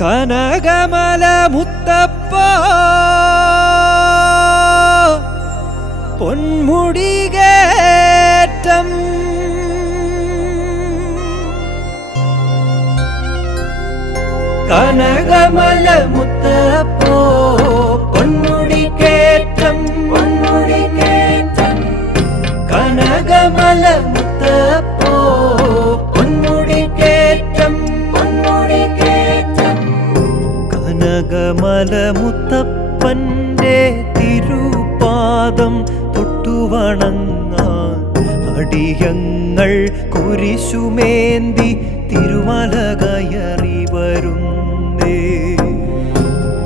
കനകമല മുത്തപ്പ പൊന്മുടികേറ്റം കനകമല മുത്തപ്പോ പൊന്മുടികേറ്റം പൊന്മുടികേറ്റം കനകമല മുത്തപ്പോ കനകമല മുത്തപ്പന്റെ തിരുപാദം തൊട്ടുവണങ്ങാൻ അടിയങ്ങൾ കുരിശുമേന്തി തിരുമല കയറി വരുന്നേ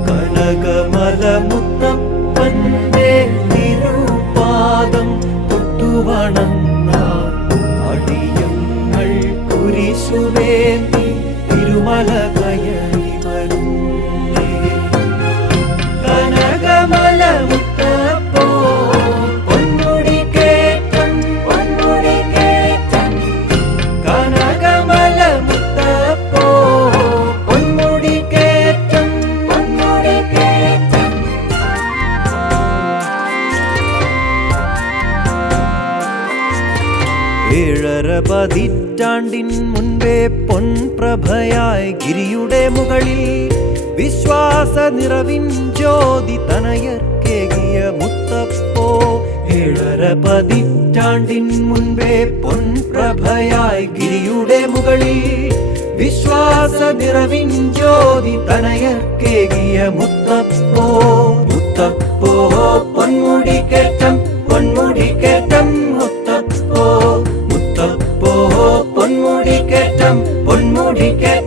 കനകമല മുത്തപ്പന്റെ തിരുപാദം തൊട്ടുവണങ്ങാൻ അടിയങ്ങൾ തിരുമല കയറി മുൻപേ പൊൻപ്രഭയായി ഗിരിയുടെ മുകളിൽ വിശ്വാസ നിറവിൻ ജ്യോതി തനയർക്കേകിയ മുത്തപ്പോ മുത്തപ്പോ പൊന്മുടി കേട്ടം പൊന്മുടി കേട്ടം മുത്തപ്പോ മുത്തപ്പോ പൊന്മുടി കേട്ടം പൊന്മുടി മുത്തപ്പോ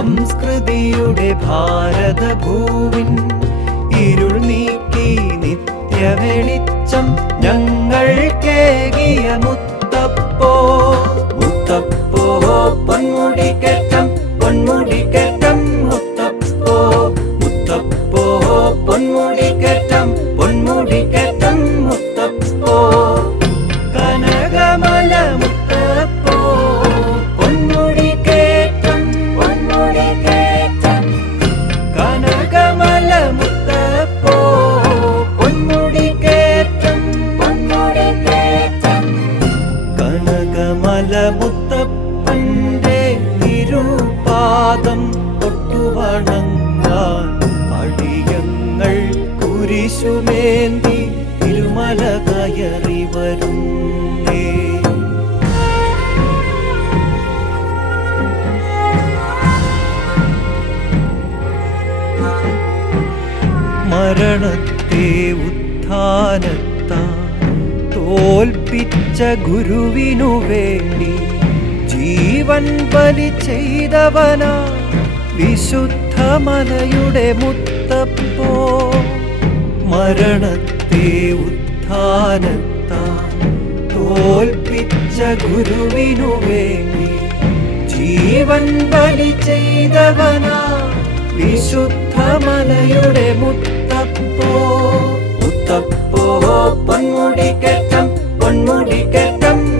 സംസ്കൃതിയുടെ ഭാരതഭൂവിൻ മരണത്തെ ഉത്ഥാനത്താ തോൽപ്പിച്ച ഗുരുവിനു വേണ്ടി ജീവൻ ബലി ചെയ്തവനാ വിശുദ്ധ മലയുടെ മുത്തപ്പോ. മരണത്തെ ഉത്ഥാനത്താ തോൽപ്പിച്ച ഗുരുവിനു വേണ്ടി ജീവൻ ബലി ചെയ്തവനാ വിശുദ്ധ മലയുടെ മുത്തപ്പോ മുത്തപ്പോ പൊന്മുടിക്കേറ്റം പൊന്മുടിക്കേറ്റം മുത്തപ്പോ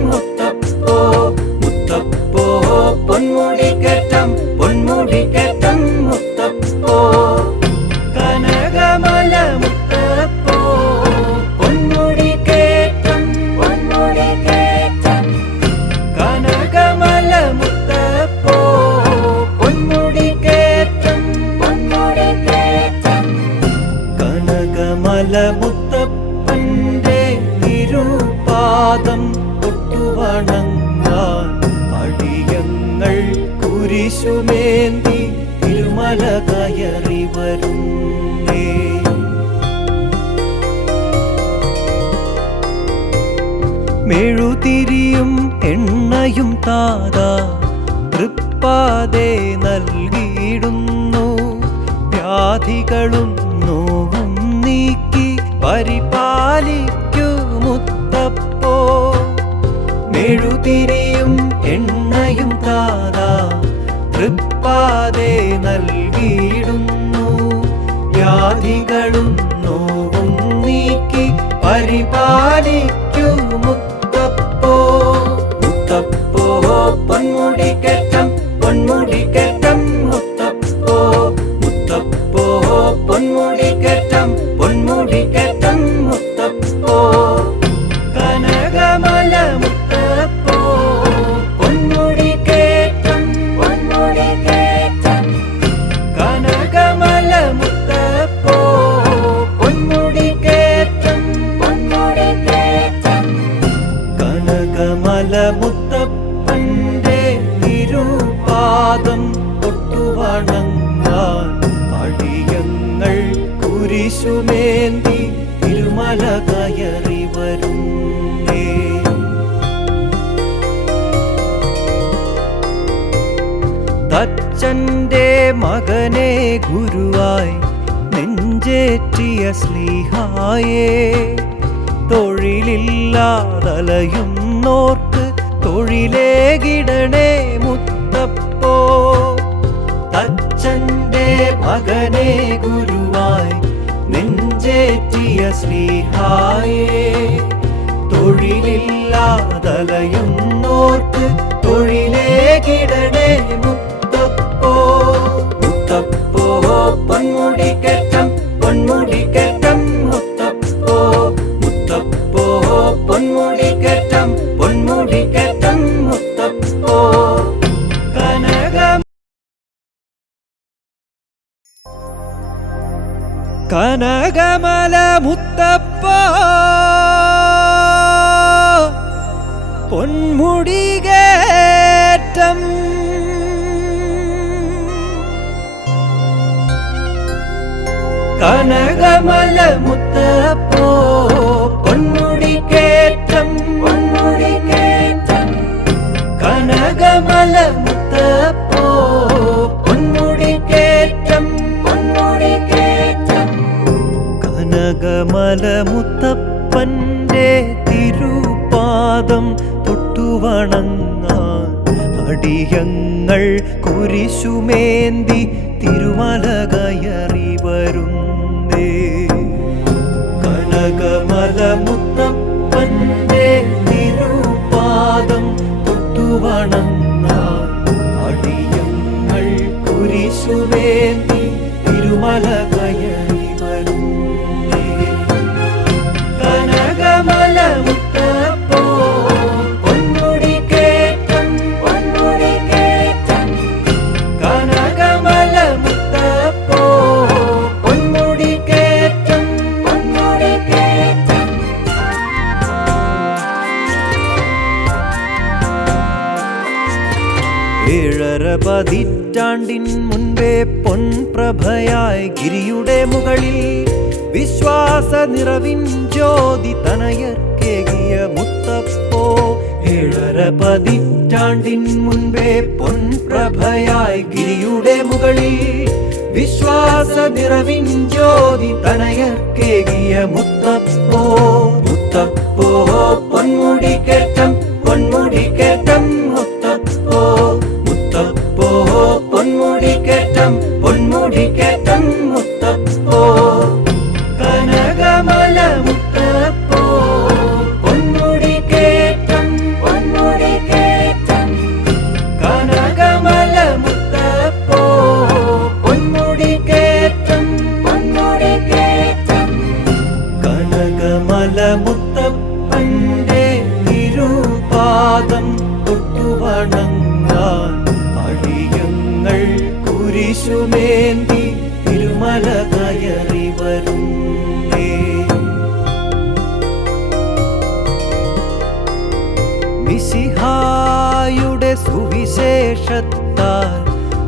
പാദം തൊട്ടുവണങ്ങാൻ അടിയങ്ങൾ കുരിശുമേന്തി തിരുമല കയറി വരുന്നേ. മെഴുതിരിയും എണ്ണയും താത തൃപ്പാതെ നൽകിയിടുന്നു. വ്യാധികളും നോവും നീക്കി പരിപാലിക്കും മെഴുതിരിയും എണ്ണയും താതാ തൃപ്പാതെ നൽകിയിടുന്നു. വ്യാധികളും നോവും നീക്കി പരിപാലിക്കൂ മുത്തപ്പോ. മുത്തപ്പോ പൊന്മുടിക്കറ്റം പൊന്മുടിക്കേറ്റം. തച്ചന്റെ മകനെ ഗുരുവായി നെഞ്ചേറ്റിയ സ്ലീഹായേ തൊഴിലില്ലാതലയുന്നോർക്ക് തൊഴിലേകിടണേ മുത്തപ്പോ. തച്ചന്റെ മകനെ ഗുരുവായി നെഞ്ചേറ്റിയ ശ്രീഹായേ തൊഴിലില്ലാതലയുന്നോർക്ക് തൊഴിലേകിടണേ മുത്തപ്പോ പൊന്മുടി കെട്ടം മുത്തപ്പോ മുത്തപ്പോ പൊന്മുടിക്കേറ്റം പൊന്മുടിക്കേറ്റം മുത്തപ്പോ. കനകം കനകമല മുത്തപ്പ. കനകമല മുത്തപ്പോ പൊന്മുടികേറ്റം പൊന്മുടികേറ്റം കനകമല മുത്തപ്പോ പൊന്മുടികേറ്റം പൊന്മുടികേറ്റം കനകമല മുത്തപ്പന്റെ തിരുപാദം തൊട്ടുവണങ്ങാൻ അടിയങ്ങൾ കുരിശുമേന്തി തിരുമല കയറി വരുന്നേ കനകമല മുത്തപ്പന്റെ തിരുപാദം തൊട്ടുവണങ്ങാൻ അടിയങ്ങൾ കുരിശുവേന്തി തിരുമല കയറി പതിറ്റാണ്ടിൻ മുൻപേ പൊൻപ്രഭയായി ഗിരിയുടെ മുകളിൽ വിശ്വാസ നിറവിൻ ജ്യോതി തനയർക്കേകിയ മുത്തപ്പോ. ഏഴര പതിറ്റാണ്ടിൻ മുൻപേ പൊൻപ്രഭയായി ഗിരിയുടെ മുകളിൽ വിശ്വാസ നിറവിൻ ജ്യോതി തനയർക്കേകിയ മുത്തപ്പോ. മുത്തപ്പോ പൊന്മുടി കേട്ടം പൊന്മുടി മുത്തപ്പോ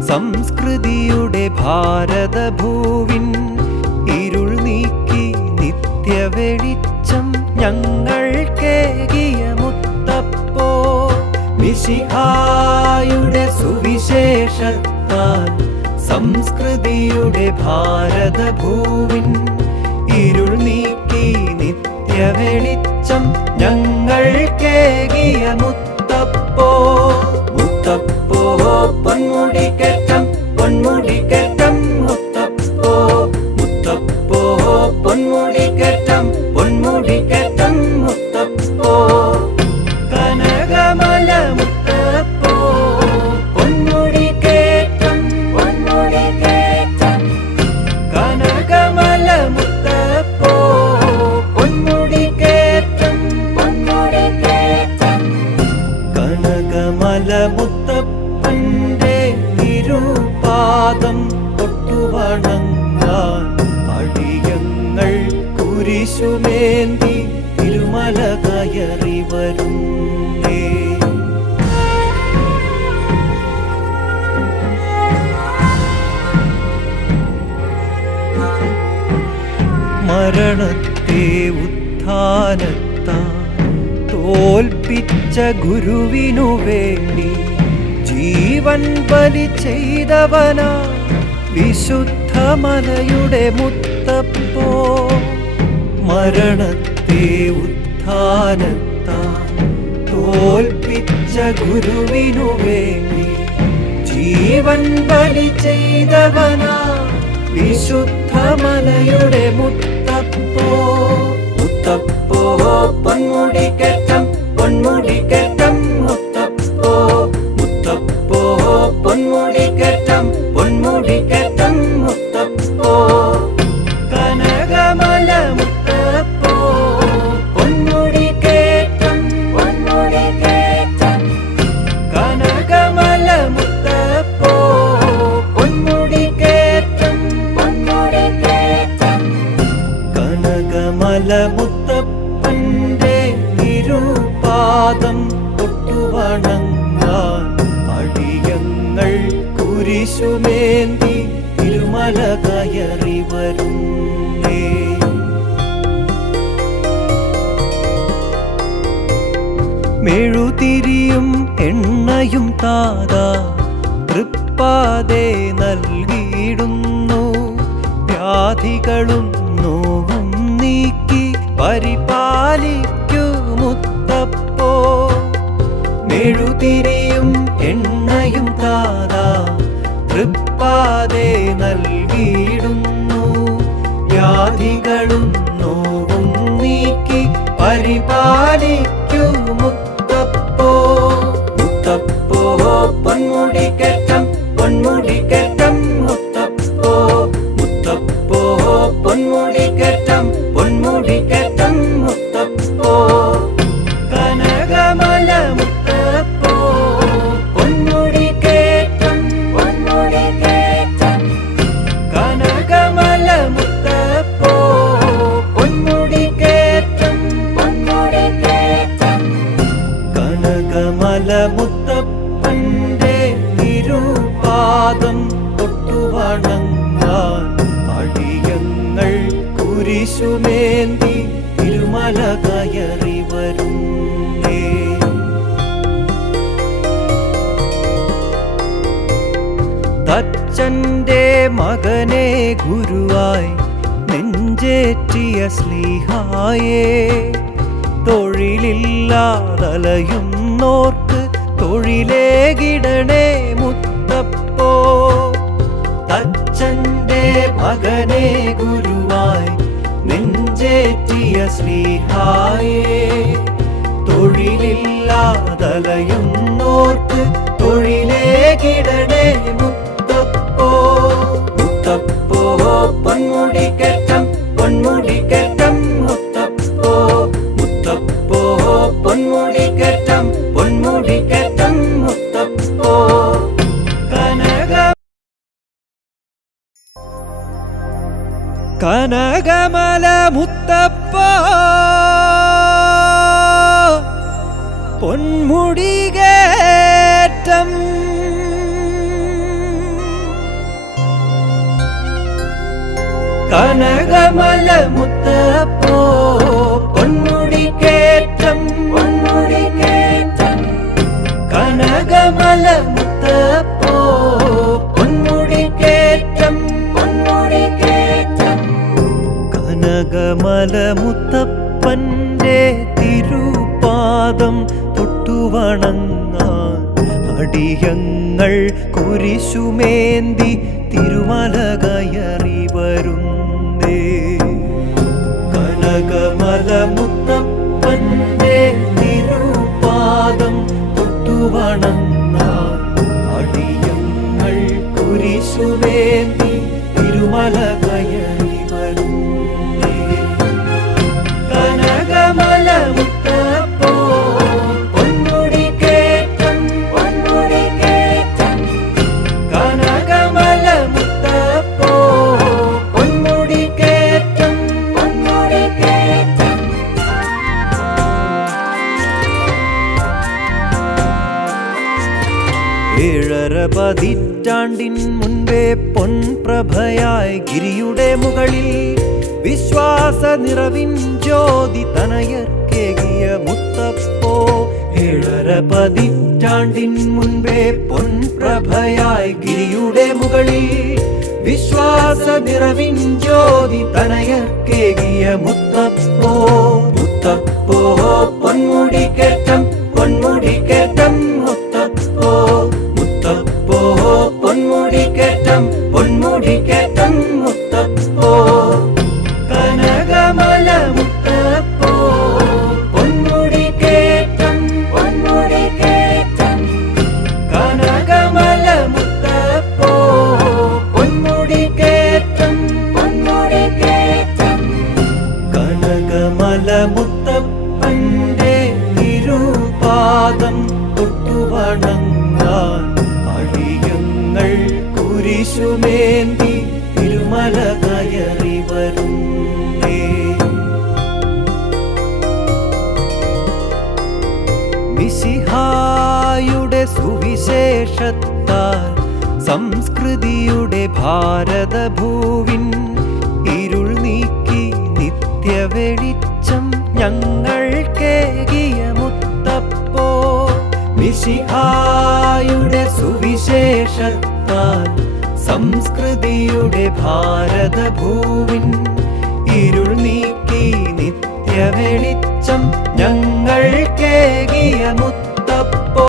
സംസ്കൃതിയുടെ ഭാരതഭൂവിൻ ഇരുൾ നീക്കി നിത്യവെളിച്ചം ഞങ്ങൾ കേകിയ മുത്തപ്പോ. മിശിഹായുടെ സുവിശേഷത്താൽ സംസ്കൃതിയുടെ ഭാരതഭൂവിൻ ഇരുൾ നീക്കി നിത്യവെളിച്ചം ഞങ്ങൾ കേകിയ മുത്തപ്പോ മുത്തപ്പോ. പൊന്മുടിക്കേറ്റം പൊന്മുടിക്കേറ്റം കയറി വരുന്നേ മരണത്തെ ഉത്ഥാനത്താ തോൽപ്പിച്ച ഗുരുവിനു വേണ്ടി ജീവൻ ബലി ചെയ്തവനാ വിശുദ്ധ മലയുടെ മുത്തപ്പോ. മരണത്തെ ഉത്ഥാനത്താൻ തോൽപ്പിച്ച ഗുരുവിനു വേണ്ടി ജീവൻ ബലി ചെയ്തവനാ വിശുദ്ധ മലയുടെ മുത്തപ്പോ. മുത്തപ്പോ പൊന്മുടിക്കറ്റം പൊന്മുടിക്കേറ്റം. താതാ തൃപ്പാതെ നൽകിയിടുന്നു. വ്യാധികളും തച്ചന്റെ മകനെ ഗുരുവായി നെഞ്ചേറ്റിയ സ്ലീഹായേ തൊഴിലില്ലാതലയുന്നോർക്ക് തൊഴിലേകിടണേ മുത്തപ്പോ. അച്ഛന്റെ മകനെ ഗുരുവായി നെഞ്ചേറ്റിയ സ്ലീഹായേ തൊഴിലില്ലാതലയുന്നോർക്ക് തൊഴിലേകിടണേ മുത്തപ്പോ. മുത്തപ്പോ പൊന്മുടിക്കേറ്റം കനകമല മുത്തപ്പന്റെ തിരുപാദം തൊട്ടുവണങ്ങാൻ അടിയങ്ങൾ കുരിശുമേന്തി തിരുമല കയറി വരുന്നേ കനകമല മുത്തപ്പന്റെ തിരുപാദം തൊട്ടുവണങ്ങാൻ അടിയങ്ങൾ കുരിശുമേന്തി തിരുമല പതിറ്റാണ്ടിൻ മുൻപേ പൊൻപ്രഭയായി ഗിരിയുടെ മുകളിൽ വിശ്വാസ നിറവിൻ ജ്യോതി തനയർക്കേകിയ മുത്തപ്പോ. ഏഴര പതിറ്റാണ്ടിൻ മുൻപേ പൊൻപ്രഭയായി ഗിരിയുടെ മുകളിൽ വിശ്വാസ നിറവിൻ ജ്യോതി തനയർക്കേകിയ മുത്തപ്പോ. മുത്തപ്പോ പൊന്മുടി കേട്ടം പൊന്മുടി കേറ്റം മിശിഹായുടെ സുവിശേഷത്താൽ സംസ്കൃതിയുടെ ഭാരതഭൂവിൻ ഇരുൾ നീക്കി നിത്യവെളിച്ചം ഞങ്ങൾ കേകിയ മുത്തപ്പോ. മിശിഹായുടെ സുവിശേഷത്താൽ സംസ്കൃതിയുടെ ഭാരതഭൂവിൻ ഇരുൾ നീക്കി നിത്യവെളിച്ചം ഞങ്ങൾ കേകിയ മുത്ത